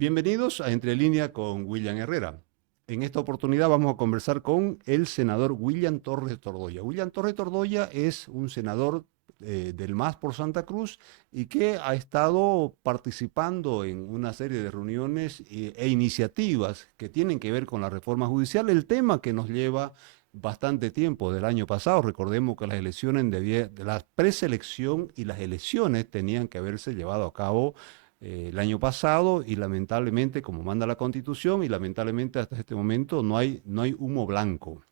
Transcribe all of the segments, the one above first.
Bienvenidos a Entre Línea con William Herrera. En esta oportunidad vamos a conversar con el senador William Torres Tordoya. William Torres Tordoya es un senador del MAS por Santa Cruz y que ha estado participando en una serie de reuniones e iniciativas que tienen que ver con la reforma judicial, el tema que nos lleva bastante tiempo del año pasado. Recordemos que las elecciones de la preselección y las elecciones tenían que haberse llevado a cabo el año pasado y lamentablemente, como manda la Constitución, y lamentablemente hasta este momento no hay humo blanco.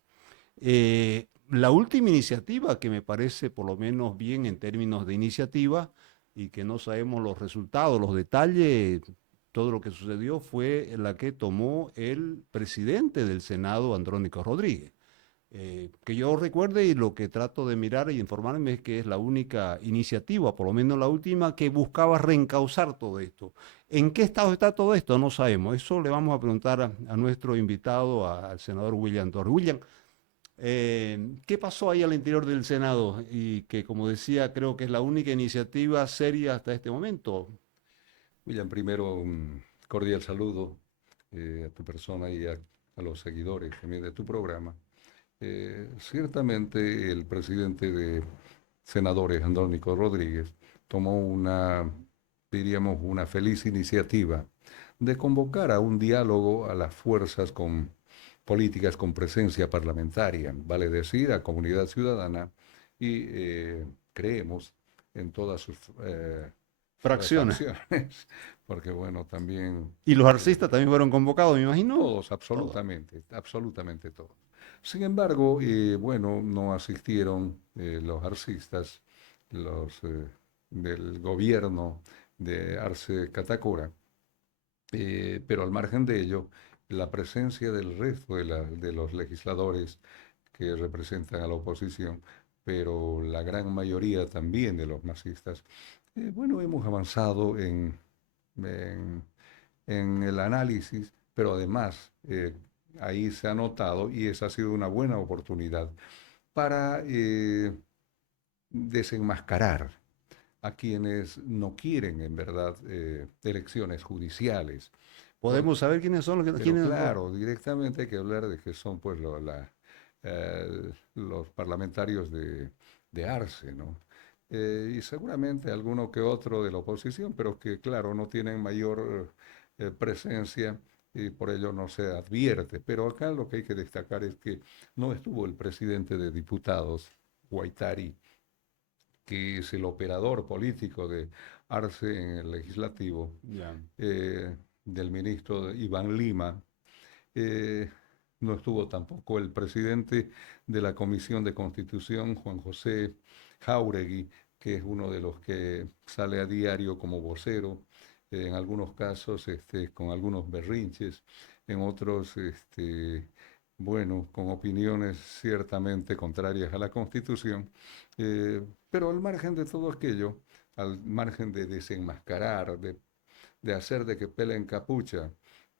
La última iniciativa que me parece por lo menos bien en términos de iniciativa y que no sabemos los resultados, los detalles, todo lo que sucedió fue la que tomó el presidente del Senado, Andrónico Rodríguez. Que yo recuerde y lo que trato de mirar y informarme es que es la única iniciativa, por lo menos la última, que buscaba reencauzar todo esto. ¿En qué estado está todo esto? No sabemos. Eso le vamos a preguntar a nuestro invitado, al senador William Torres. William, ¿qué pasó ahí al interior del Senado? Y que, como decía, creo que es la única iniciativa seria hasta este momento. William, primero un cordial saludo a tu persona y a los seguidores también de tu programa. Ciertamente el presidente de senadores, Andrónico Rodríguez, tomó diríamos, una feliz iniciativa de convocar a un diálogo a las fuerzas políticas con presencia parlamentaria, vale decir, a comunidad ciudadana, y creemos en todas sus Fracciones. facciones, porque bueno, también Y los eh, arcistas también fueron convocados, me imagino. todos, Todos. absolutamente, absolutamente todos. Sin embargo, bueno, no asistieron los arcistas, los del gobierno de Arce Catacora, pero al margen de ello, la presencia del resto de los legisladores que representan a la oposición, pero la gran mayoría también de los masistas, bueno, hemos avanzado en, en el análisis, pero además ahí se ha notado y esa ha sido una buena oportunidad para desenmascarar a quienes no quieren en verdad elecciones judiciales. Por- Podemos saber quiénes son pero quiénes. claro, directamente hay que hablar de que son pues los parlamentarios de Arce, ¿no? Y seguramente alguno que otro de la oposición, pero que claro, no tienen mayor presencia y por ello no se advierte. Pero acá lo que hay que destacar es que no estuvo el presidente de diputados, Guaitari, que es el operador político de Arce en el legislativo, Ya. del ministro Iván Lima. Eh, no estuvo tampoco el presidente de la Comisión de Constitución, Juan José Jáuregui, que es uno de los que sale a diario como vocero, en algunos casos con algunos berrinches, en otros, bueno, con opiniones ciertamente contrarias a la Constitución, pero al margen de todo aquello, al margen de desenmascarar, de hacer de que peleen capucha,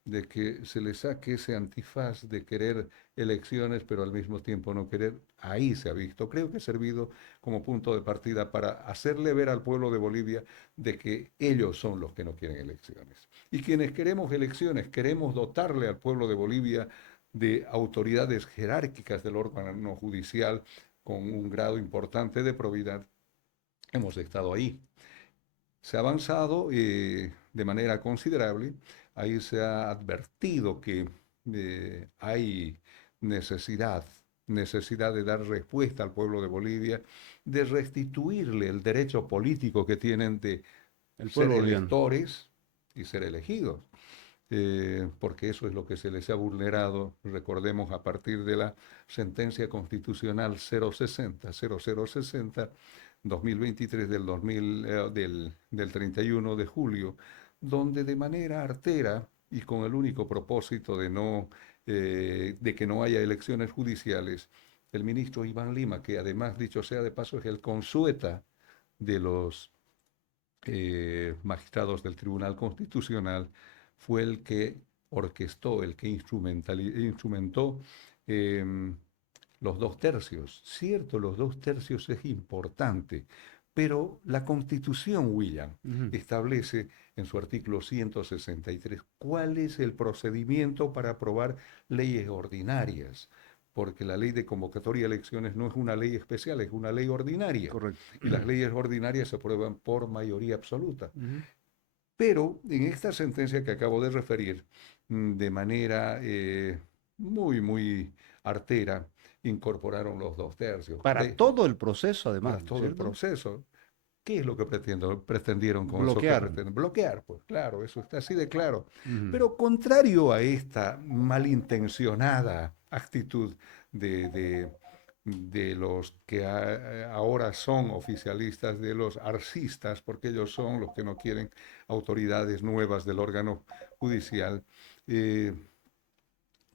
de que se le saque ese antifaz de querer elecciones, pero al mismo tiempo no querer, ahí se ha visto. Creo que ha servido como punto de partida para hacerle ver al pueblo de Bolivia de que ellos son los que no quieren elecciones. Y quienes queremos elecciones, queremos dotarle al pueblo de Bolivia de autoridades jerárquicas del órgano judicial con un grado importante de probidad. Hemos estado ahí. Se ha avanzado de manera considerable. Ahí se ha advertido que hay necesidad, necesidad de dar respuesta al pueblo de Bolivia, de restituirle el derecho político que tienen de El ser pueblo boliviano. electores y ser elegidos. Porque eso es lo que se les ha vulnerado, recordemos, a partir de la sentencia constitucional 060 2023 del 31 de julio, donde de manera artera y con el único propósito de que no haya elecciones judiciales, el ministro Iván Lima, que además, dicho sea de paso, es el consueta de los magistrados del Tribunal Constitucional, fue el que orquestó, el que instrumentó eh, los dos tercios. Cierto, los dos tercios es importante, Pero la Constitución, William, Ujú. establece en su artículo 163 cuál es el procedimiento para aprobar leyes ordinarias, porque la ley de convocatoria de elecciones no es una ley especial, es una ley ordinaria, Correcto. y las leyes ordinarias se aprueban por mayoría absoluta. Ujú. Pero en esta sentencia que acabo de referir, de manera muy artera, incorporaron los 2 tercios Para todo el proceso, para además, ¿no es todo el cierto? proceso. ¿Qué es lo que pretendieron con eso que Bloquear. pretenden? Bloquear, pues claro, eso está así de claro. Ujú. Pero contrario a esta malintencionada actitud de, de- de los que ahora son oficialistas, de los arcistas, porque ellos son los que no quieren autoridades nuevas del órgano judicial, eh,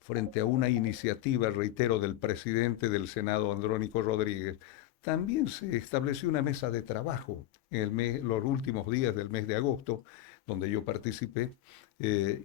frente a una iniciativa, reitero, del presidente del Senado, Andrónico Rodríguez, también se estableció una mesa de trabajo en los últimos días del mes de agosto, donde yo participé,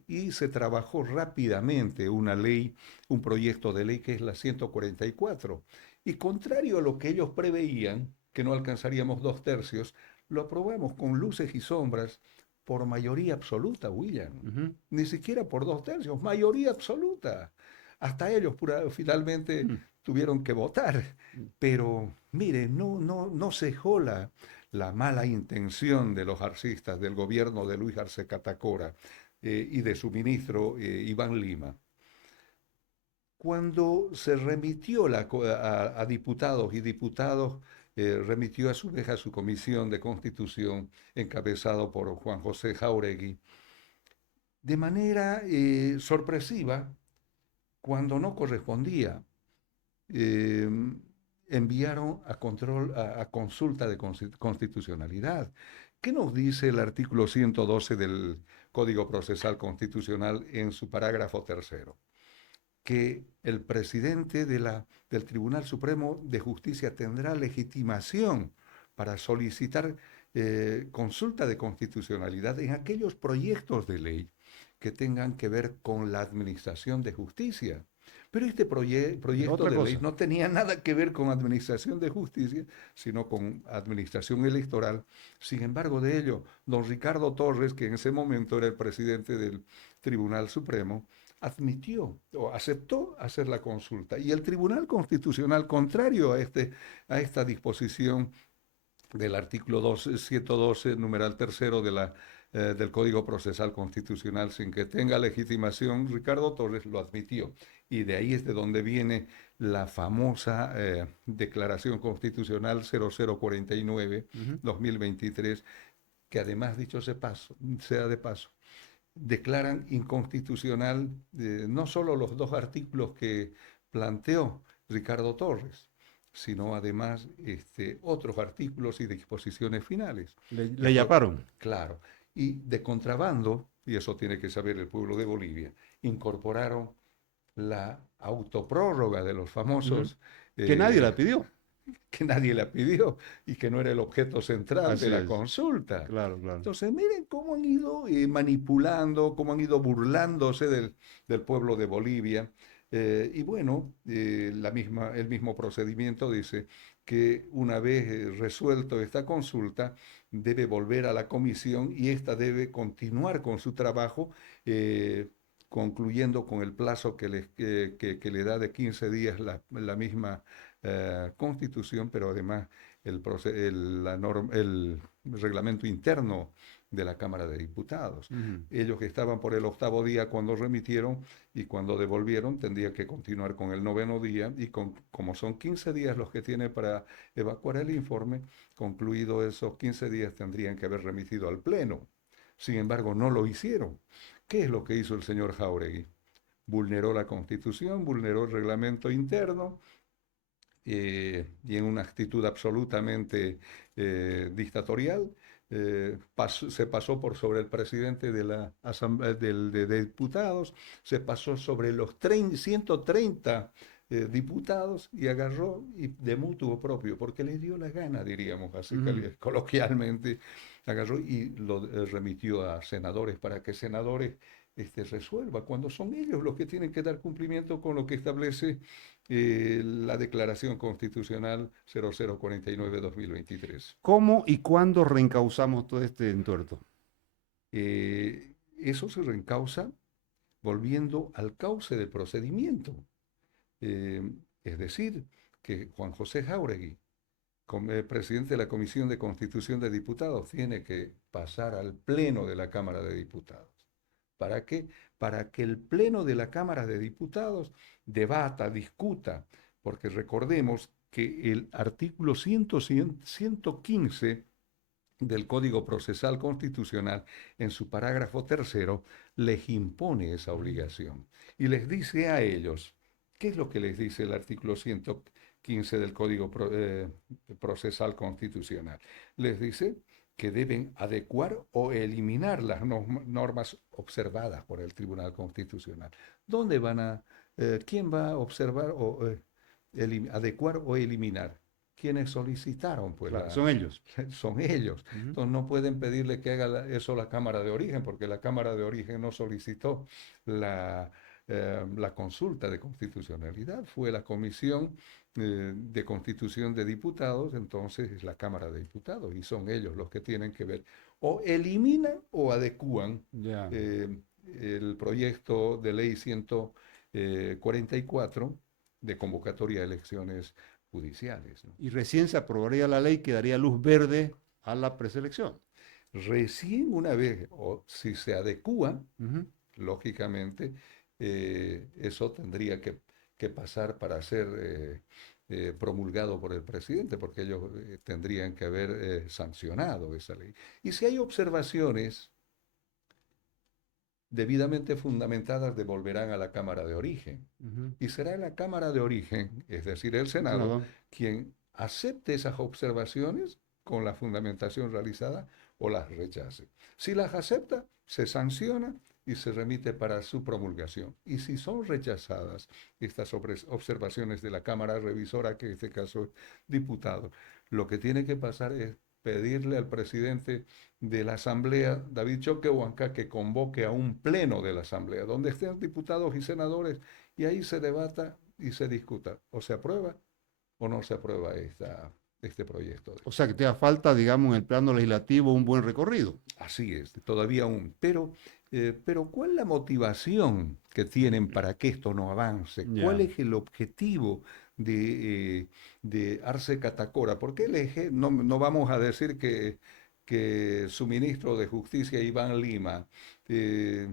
y se trabajó rápidamente una ley, un proyecto de ley que es la 144. Y contrario a lo que ellos preveían, que no alcanzaríamos 2 tercios, lo aprobamos con luces y sombras por mayoría absoluta, William. Ujú. Ni siquiera por 2 tercios, mayoría absoluta. Hasta ellos finalmente Mm. tuvieron que votar. Pero mire, no cejó la mala intención de los arcistas, del gobierno de Luis Arce Catacora y de su ministro Iván Lima. Cuando se remitió a diputados y diputados, remitió a su vez a su comisión de constitución, encabezado por Juan José Jáuregui, de manera sorpresiva, cuando no correspondía, eh, enviaron a consulta de constitucionalidad. ¿Qué nos dice el artículo 112 del Código Procesal Constitucional en su parágrafo tercero? Que el presidente del Tribunal Supremo de Justicia tendrá legitimación para solicitar consulta de constitucionalidad en aquellos proyectos de ley que tengan que ver con la administración de justicia. Pero este Es proyecto otra de ley cosa. no tenía nada que ver con administración de justicia, sino con administración electoral. Sin embargo, de ello, don Ricardo Torres, que en ese momento era el presidente del Tribunal Supremo, admitió o aceptó hacer la consulta. Y el Tribunal Constitucional, contrario a esta disposición del artículo 112, numeral tercero del Código Procesal Constitucional, sin que tenga legitimación, Ricardo Torres lo admitió. Y de ahí es de donde viene la famosa Declaración Constitucional 0049-2023, que además, dicho sea de paso, declaran inconstitucional no solo los 2 artículos que planteó Ricardo Torres, sino además otros artículos y disposiciones finales. Le llaparon. Claro, y de contrabando, y eso tiene que saber el pueblo de Bolivia, incorporaron la autoprórroga de los Ujú. famosos Que nadie la eh, pidió. que nadie la pidió y que no era el objeto central de Así la es. consulta. Claro, claro. Entonces, miren cómo han ido manipulando, cómo han ido burlándose del pueblo de Bolivia. Y bueno, el mismo procedimiento dice que una vez resuelto esta consulta, debe volver a la comisión y ésta debe continuar con su trabajo, concluyendo con el plazo que le da de 15 días la misma constitución, pero además el reglamento interno de la Cámara de Diputados. Ujú. Ellos que estaban por el 8.º día cuando remitieron y cuando devolvieron tendrían que continuar con el 9.º día y como son 15 días los que tiene para evacuar el informe, concluido esos 15 días tendrían que haber remitido al Pleno. Sin embargo, no lo hicieron. ¿Qué es lo que hizo el señor Jáuregui? Vulneró la Constitución, vulneró el reglamento interno, y en una actitud absolutamente dictatorial, se pasó por sobre el presidente de la Asamblea de Diputados, se pasó sobre los 130 diputados y agarró y de mutuo propio, porque le dio la gana, diríamos así Ujú. coloquialmente, agarró y lo remitió a senadores para que senadores resuelva, cuando son ellos los que tienen que dar cumplimiento con lo que establece la Declaración Constitucional 0049-2023. ¿Cómo y cuándo reencauzamos todo este entuerto? Eso se reencausa volviendo al cauce del procedimiento. Es decir, que Juan José Jáuregui, como presidente de la Comisión de Constitución de Diputados, tiene que pasar al Pleno de la Cámara de Diputados. ¿Para qué? Para que el Pleno de la Cámara de Diputados debata, discuta, porque recordemos que el artículo 115 del Código Procesal Constitucional, en su parágrafo tercero, les impone esa obligación y les dice a ellos, ¿qué es lo que les dice el artículo 115 del Código Procesal Constitucional? Les dice que deben adecuar o eliminar las normas observadas por el Tribunal Constitucional. ¿Dónde quién va a observar o adecuar o eliminar? Quienes solicitaron, pues Claro, son ellos. son ellos. Entonces no pueden pedirle que haga eso la Cámara de Origen, porque la Cámara de Origen no solicitó la consulta de constitucionalidad, fue la Comisión de Constitución de Diputados, entonces es la Cámara de Diputados, y son ellos los que tienen que ver, o eliminan o adecúan el proyecto de ley 144 de convocatoria de elecciones judiciales, ¿no? Y recién se aprobaría la ley que daría luz verde a la preselección. Recién una vez, o si se adecúa, lógicamente, eso tendría que pasar para ser promulgado por el presidente, porque ellos tendrían que haber sancionado esa ley. Y si hay observaciones debidamente fundamentadas, devolverán a la Cámara de Origen. Y será la Cámara de Origen, es decir, el Senado, quien acepte esas observaciones con la fundamentación realizada o las rechace. Si las acepta, se sanciona y se remite para su promulgación. Y si son rechazadas estas observaciones de la Cámara Revisora, que en este caso es diputado, lo que tiene que pasar es pedirle al presidente de la Asamblea, David Choquehuanca, que convoque a un pleno de la Asamblea, donde estén diputados y senadores, y ahí se debata y se discuta. O se aprueba o no se aprueba este proyecto. O sea que te da falta, digamos, en el plano legislativo un buen recorrido. Así es, todavía aún. Pero ¿cuál es la motivación que tienen para que esto no avance? ¿Cuál es el objetivo de Arce Catacora? Porque no vamos a decir que su ministro de Justicia, Iván Lima, es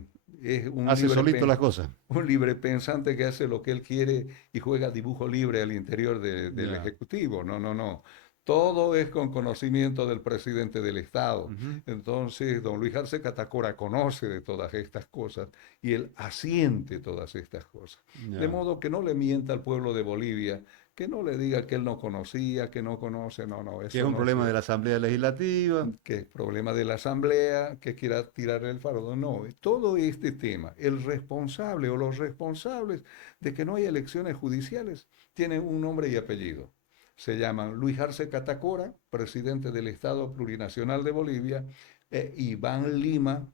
hace solito las cosas. Un libre pensante que hace lo que él quiere y juega dibujo libre al interior del Ejecutivo. No. Todo es con conocimiento del presidente del Estado. Entonces, don Luis Arce Catacora conoce de todas estas cosas y él asiente todas estas cosas. De modo que no le mienta al pueblo de Bolivia, que no le diga que él no conocía, que no conoce, no. Eso que es un problema de la Asamblea Legislativa. Que es problema de la Asamblea, que quiera tirarle el fardo. No, todo este tema, el responsable o los responsables de que no haya elecciones judiciales, tienen un nombre y apellido. Se llaman Luis Arce Catacora, presidente del Estado Plurinacional de Bolivia, e Iván Lima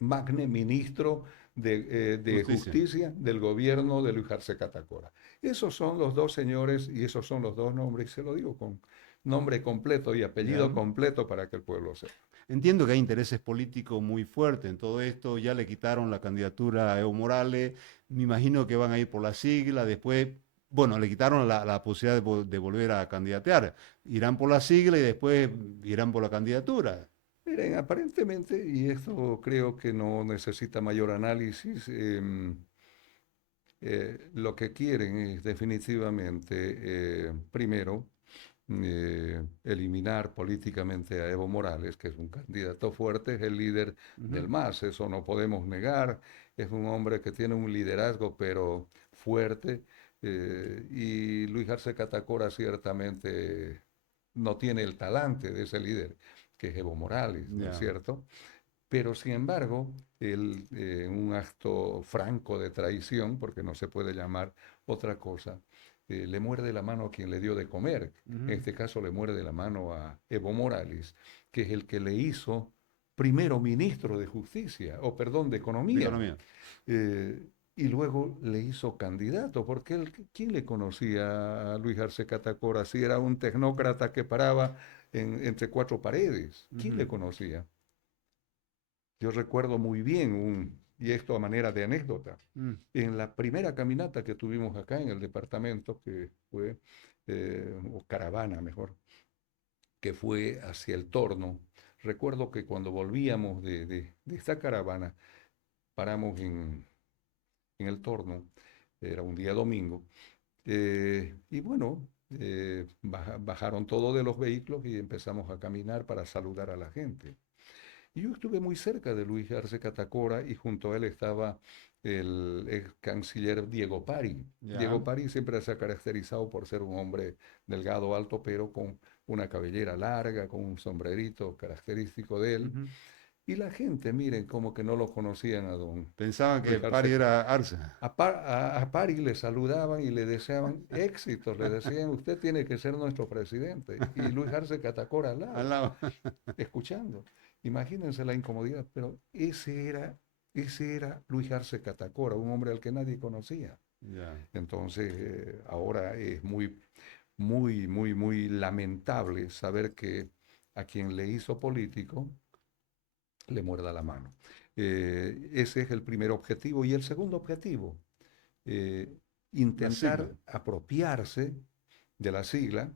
Magne, ministro de Justicia del gobierno de Luis Arce Catacora. Esos son los dos señores y esos son los dos nombres, se lo digo con nombre completo y apellido completo para que el pueblo sepa. Entiendo que hay intereses políticos muy fuertes en todo esto, ya le quitaron la candidatura a Evo Morales, me imagino que van a ir por la sigla, después, bueno, le quitaron la posibilidad de volver a candidatear, irán por la sigla y después irán por la candidatura. Miren, aparentemente, y esto creo que no necesita mayor análisis, lo que quieren es definitivamente, primero, eliminar políticamente a Evo Morales, que es un candidato fuerte, es el líder del MAS, eso no podemos negar, es un hombre que tiene un liderazgo pero fuerte, y Luis Arce Catacora ciertamente no tiene el talante de ese líder, que es Evo Morales, ¿no es cierto? Pero sin embargo, él, un acto franco de traición, porque no se puede llamar otra cosa, le muerde la mano a quien le dio de comer. En este caso le muerde la mano a Evo Morales, que es el que le hizo primero ministro de Justicia, o perdón, de De Economía. economía. Eh, y luego le hizo candidato, porque él, ¿quién le conocía a Luis Arce Catacora? Si era un tecnócrata que paraba entre cuatro paredes. ¿Quién le Ujú. conocía? Yo recuerdo muy bien, y esto a manera de anécdota, Mm. en la primera caminata que tuvimos acá en el departamento, que fue, o caravana mejor, que fue hacia el Torno, recuerdo que cuando volvíamos de esta caravana, paramos en el Torno, era un día domingo, y bueno, bajaron todos de los vehículos y empezamos a caminar para saludar a la gente. Y yo estuve muy cerca de Luis Arce Catacora y junto a él estaba el ex canciller Diego Pari. Ya. Diego Pari siempre se ha caracterizado por ser un hombre delgado, alto, pero con una cabellera larga, con un sombrerito característico de él. Ujú. Y la gente, miren, como que no lo conocían a don Pensaban que Luis Pari Arce. era Arce. A Pari le saludaban y le deseaban éxitos, le decían, usted tiene que ser nuestro presidente. Y Luis Arce Catacora al Al lado, lado. escuchando. Imagínense la incomodidad, pero ese era Luis Arce Catacora, un hombre al que nadie conocía. Ya. Entonces, ahora es muy, muy, muy, muy lamentable saber que a quien le hizo político le muerda la mano. Ese es el primer objetivo. Y el segundo objetivo, eh, La sigla. intentar apropiarse de la sigla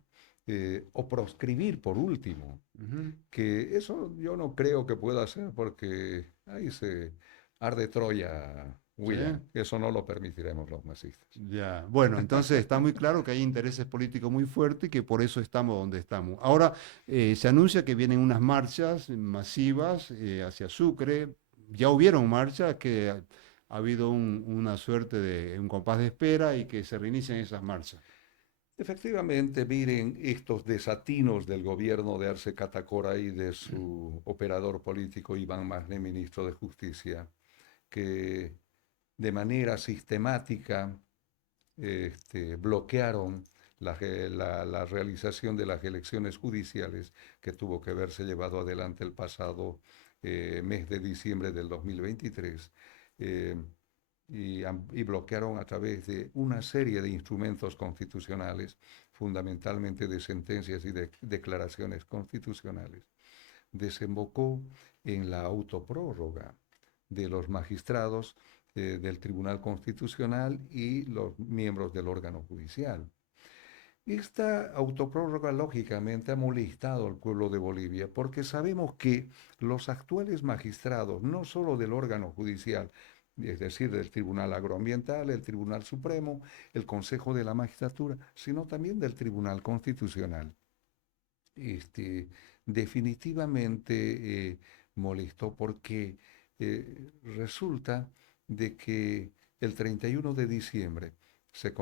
o proscribir por último, Ujú. que eso yo no creo que pueda hacer porque ahí se arde Troya, ¿Sí? William. Eso no lo permitiremos los masistas. Ya, bueno, entonces está muy claro que hay intereses políticos muy fuertes y que por eso estamos donde estamos. Ahora se anuncia que vienen unas marchas masivas hacia Sucre. Ya hubieron marchas que ha habido una suerte de un compás de espera y que se reinician esas marchas. Efectivamente, miren estos desatinos del gobierno de Arce Catacora y de su operador político Iván Magné, ministro de Justicia, que de manera sistemática bloquearon la realización de las elecciones judiciales que tuvo que haberse llevado adelante el pasado mes de diciembre del 2023. eh, y bloquearon a través de una serie de instrumentos constitucionales, fundamentalmente de sentencias y de declaraciones constitucionales, desembocó en la autoprórroga de los magistrados del Tribunal Constitucional y los miembros del órgano judicial. Esta autoprórroga lógicamente ha molestado al pueblo de Bolivia porque sabemos que los actuales magistrados, no solo del órgano judicial, es decir, del Tribunal Agroambiental, el Tribunal Supremo, el Consejo de la Magistratura, sino también del Tribunal Constitucional, este, definitivamente molestó porque resulta de que el 31 de diciembre se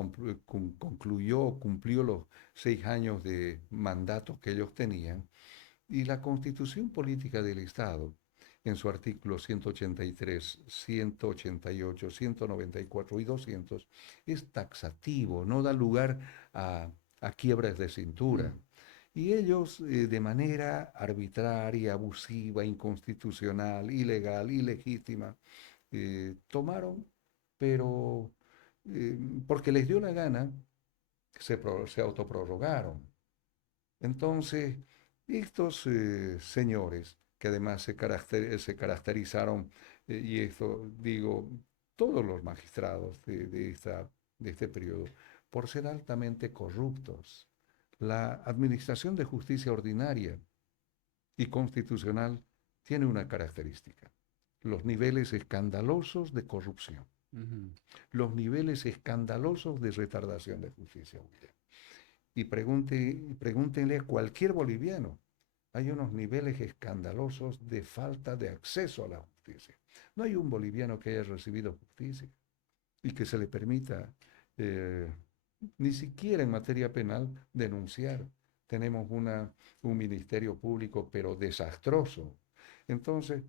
cumplió los 6 años de mandato que ellos tenían y la Constitución Política del Estado, en su artículo 183, 188, 194 y 200, es taxativo, no da lugar a quiebras de cintura. Mm. Y ellos, de manera arbitraria, abusiva, inconstitucional, ilegal, ilegítima, tomaron, pero porque les dio la gana, se autoprorrogaron. Entonces, estos señores, que además se caracterizaron, y esto digo, todos los magistrados de este periodo, por ser altamente corruptos. La Administración de Justicia Ordinaria y Constitucional tiene una característica: los niveles escandalosos de corrupción, Ujú. los niveles escandalosos de retardación de justicia, William. Y pregúntenle a cualquier boliviano, hay unos niveles escandalosos de falta de acceso a la justicia. No hay un boliviano que haya recibido justicia y que se le permita, eh, ni siquiera en materia penal, denunciar. Tenemos un ministerio público, pero desastroso. Entonces,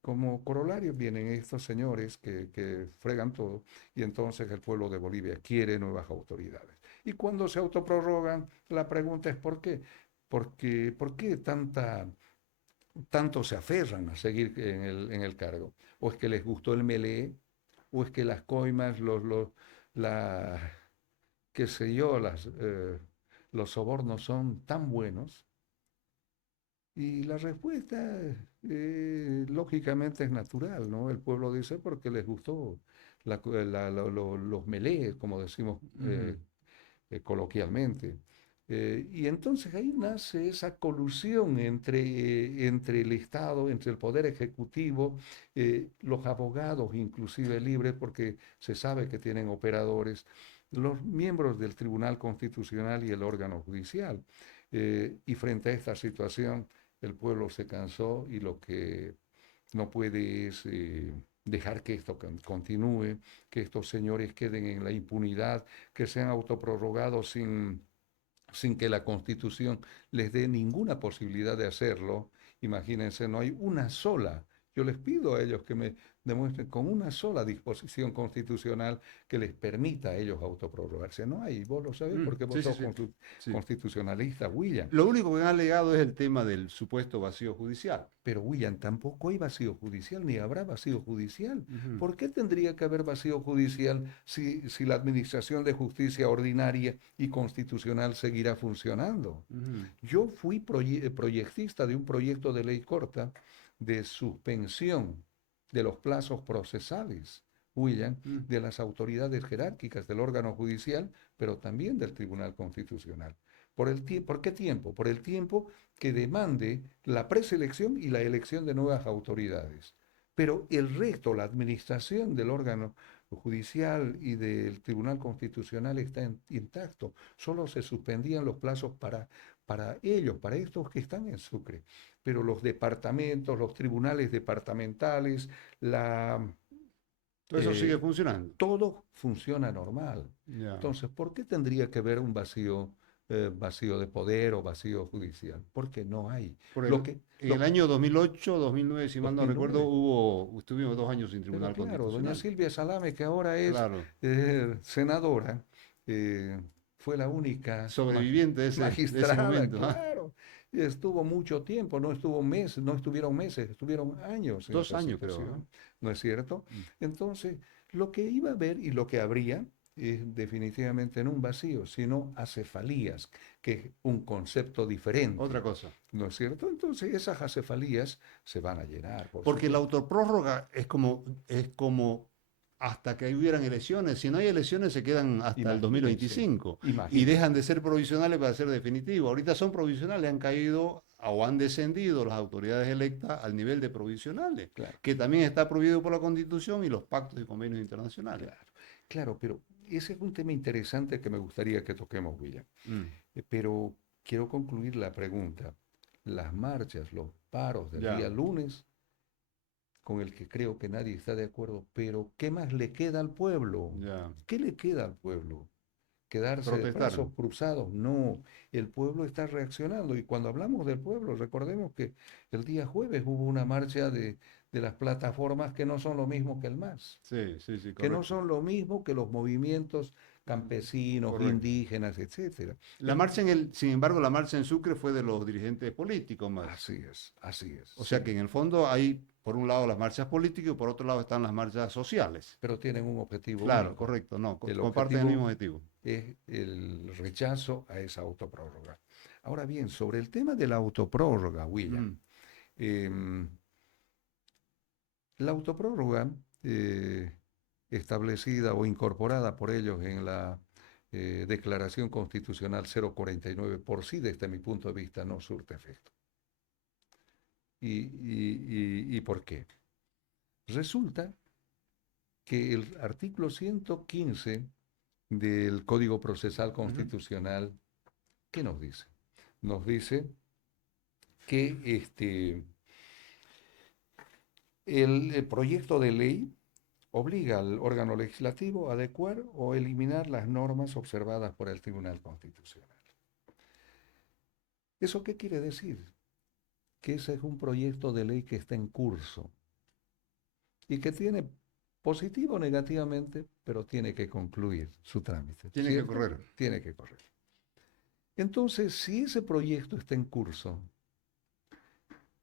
como corolario vienen estos señores que fregan todo y entonces el pueblo de Bolivia quiere nuevas autoridades. Y cuando se autoprorrogan, la pregunta es ¿por qué? Porque, ¿por qué tanta tanto se aferran a seguir en el cargo? ¿O es que les gustó el melee? ¿O es que las coimas, la, qué sé yo, los sobornos son tan buenos? Y la respuesta, lógicamente, es natural, ¿no? El pueblo dice porque les gustó los melees, como decimos Ujú. coloquialmente. Y entonces ahí nace esa colusión entre el Estado, entre el Poder Ejecutivo, los abogados, inclusive libres, porque se sabe que tienen operadores, los miembros del Tribunal Constitucional y el órgano judicial. Y frente a esta situación, el pueblo se cansó y lo que no puede es dejar que esto continúe, que estos señores queden en la impunidad, que sean autoprorrogados sin que la Constitución les dé ninguna posibilidad de hacerlo. Imagínense, no hay una sola. Yo les pido a ellos que me demuestren con una sola disposición constitucional que les permita a ellos autoprorrogarse. No hay, vos lo sabés porque vos Sí, sí, sos sí. Sí. constitucionalista, William. Lo único que han alegado es el tema del supuesto vacío judicial. Pero William, tampoco hay vacío judicial, ni habrá vacío judicial. Ujú, ¿Por qué tendría que haber vacío judicial si la administración de justicia ordinaria y constitucional seguirá funcionando? ujú, Yo fui proyectista de un proyecto de ley corta de suspensión de los plazos procesales, William, mm. de las autoridades jerárquicas del órgano judicial, pero también del Tribunal Constitucional. ¿Por qué tiempo? Por el tiempo que demande la preselección y la elección de nuevas autoridades. Pero el resto, la administración del órgano judicial y del Tribunal Constitucional está intacto. Solo se suspendían los plazos para ellos, para estos que están en Sucre. Pero los departamentos, los tribunales departamentales, Todo eso sigue eh, funcionando. todo funciona normal. Ya. Entonces, ¿por qué tendría que haber un vacío de poder o vacío judicial? Porque no hay. Lo que, En el lo, año 2008, 2009, si mal no recuerdo, 2009. estuvimos 2 años sin Pero tribunal claro, doña constitucional. Silvia Salame, que ahora es Claro. senadora, eh, fue la única Sobreviviente de ese magistrada, momento. ¿Ah? claro. Y estuvo mucho tiempo, no estuvieron meses, estuvieron años en 2 años, esa creo, ¿no? situación, ¿no es cierto? Mm. Entonces, lo que iba a haber y lo que habría es definitivamente no un vacío, sino acefalías, que es un concepto Otra diferente, cosa. ¿no es cierto? Entonces, esas acefalías se van a llenar, por Porque la supuesto. autoprórroga es como hasta que hubieran elecciones. Si no hay elecciones, se quedan hasta el Imagínense, 2025 y dejan imagínense. de ser provisionales para ser definitivos. Ahorita son provisionales, han caído o han descendido las autoridades electas al nivel de provisionales, Claro, que también está prohibido por la Constitución y los pactos y convenios internacionales. claro, claro, pero ese es un tema interesante que me gustaría que toquemos, William. Mm. Pero quiero concluir la pregunta. Las marchas, los paros del día Ya, lunes, con el que creo que nadie está de acuerdo, pero ¿qué más le queda al pueblo? ya. ¿Qué le queda al pueblo? ¿Quedarse de Protestar. brazos cruzados? No, el pueblo está reaccionando y cuando hablamos del pueblo, recordemos que el día jueves hubo una marcha de las plataformas que no son lo mismo que el MAS, Sí, sí, sí, que no correcto. son lo mismo que los movimientos campesinos, Correcto. indígenas, etcétera. La marcha sin embargo, la marcha en Sucre fue de los dirigentes políticos más. Así es, O sea sí. que en el fondo hay, por un lado, las marchas políticas y por otro lado están las marchas sociales. Pero tienen un objetivo Claro, único. correcto, no, El comparten el mismo objetivo objetivo. es el rechazo a esa autoprórroga. Ahora bien, sobre el tema de la autoprórroga, William, Mm, em, la autoprórroga establecida o incorporada por ellos en la Declaración Constitucional 049 por sí, desde mi punto de vista, no surte efecto. ¿Y por qué? Resulta que el artículo 115 del Código Procesal ujú. Constitucional, ¿qué nos dice? Nos dice que el proyecto de ley obliga al órgano legislativo a adecuar o eliminar las normas observadas por el Tribunal Constitucional. ¿Eso qué quiere decir? Que ese es un proyecto de ley que está en curso y que tiene positivo o negativamente, pero tiene que concluir su trámite, Tiene que ¿cierto? correr. Tiene que correr. Entonces, si ese proyecto está en curso,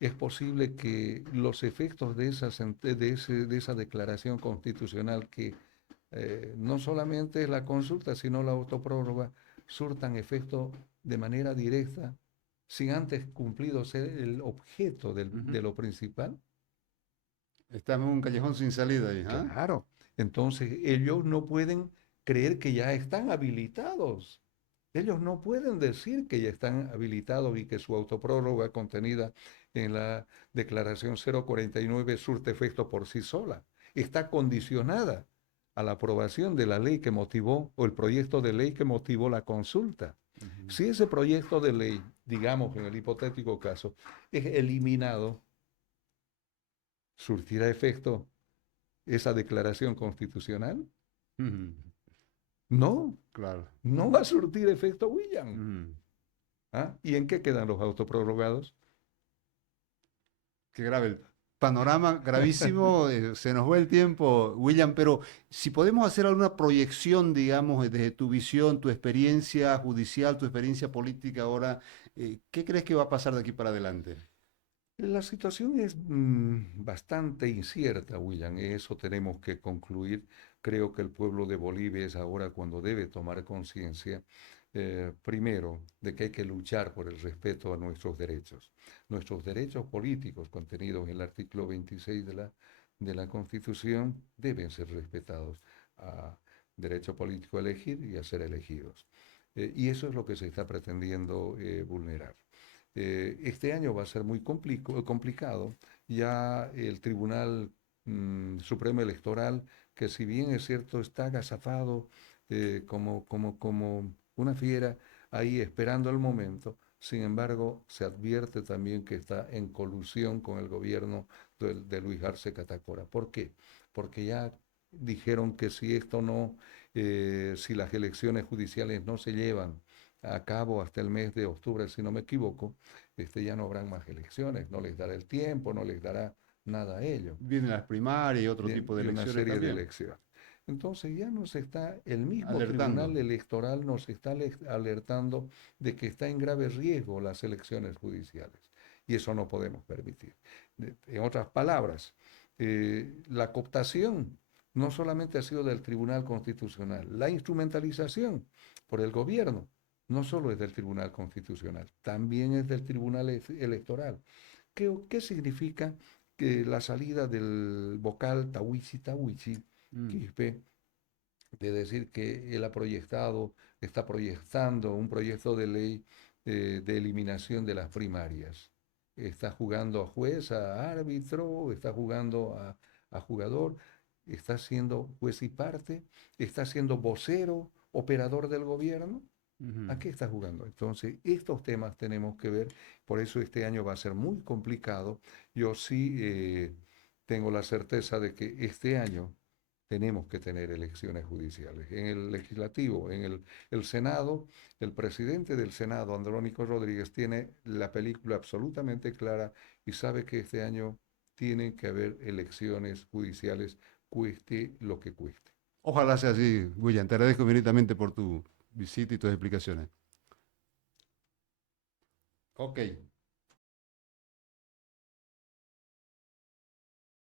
es posible que los efectos de de esa declaración constitucional que no solamente es la consulta, sino la autoprórroga, surtan efecto de manera directa, sin antes cumplido ser el objeto de lo principal. Estamos en un callejón sin salida ahí, ¿ah? Claro. Entonces, ellos no pueden creer que ya están habilitados. Ellos no pueden decir que ya están habilitados y que su autoprórroga contenida en la declaración 049 surte efecto por sí sola. Está condicionada a la aprobación de la ley que motivó o el proyecto de ley que motivó la consulta. Ujú. Si ese proyecto de ley, digamos en el hipotético caso, es eliminado, ¿surtirá efecto esa declaración constitucional? Ujú. No, Claro. no va a surtir efecto, William. Ujú. ¿Ah? ¿Y en qué quedan los autoprorrogados? Qué grave. El panorama gravísimo, se nos va el tiempo, William, pero si podemos hacer alguna proyección, digamos, desde tu visión, tu experiencia judicial, tu experiencia política ahora, ¿qué crees que va a pasar de aquí para adelante? La situación es bastante incierta, William. Eso tenemos que concluir. Creo que el pueblo de Bolivia es ahora cuando debe tomar conciencia, primero, de que hay que luchar por el respeto a nuestros derechos políticos contenidos en el artículo 26 de la Constitución deben ser respetados. A derecho político a elegir y a ser elegidos. Y eso es lo que se está pretendiendo vulnerar. Este año va a ser muy complicado. Ya el Tribunal Supremo Electoral, que si bien es cierto está agazapado como una fiera ahí esperando el momento, sin embargo se advierte también que está en colusión con el gobierno de Luis Arce Catacora. ¿Por qué? Porque ya dijeron que si esto no, si las elecciones judiciales no se llevan a cabo hasta el mes de octubre, si no me equivoco, ya no habrán más elecciones, no les dará el tiempo, no les dará nada a ellos, Vienen las primarias y otro tipo de y una elecciones serie de también, elecciones. Entonces ya nos está, el mismo alertando. Tribunal Electoral nos está alertando de que está en grave riesgo las elecciones judiciales. Y eso no podemos permitir. En otras palabras, la cooptación no solamente ha sido del Tribunal Constitucional, la instrumentalización por el gobierno no solo es del Tribunal Constitucional, también es del Tribunal Electoral. ¿Qué significa que la salida del vocal Tawichi Mm, Quispe de decir que él está proyectando un proyecto de ley de eliminación de las primarias? Está jugando a juez, a árbitro, está jugando a jugador, está siendo juez y parte, está siendo vocero, operador del gobierno. ujú. ¿A qué está jugando? Entonces, estos temas tenemos que ver, por eso este año va a ser muy complicado. Yo sí tengo la certeza de que este año tenemos que tener elecciones judiciales. En el legislativo, en el Senado, el presidente del Senado, Andrónico Rodríguez, tiene la película absolutamente clara y sabe que este año tienen que haber elecciones judiciales, cueste lo que cueste. Ojalá sea así, William. Te agradezco infinitamente por tu visita y tus explicaciones. Ok.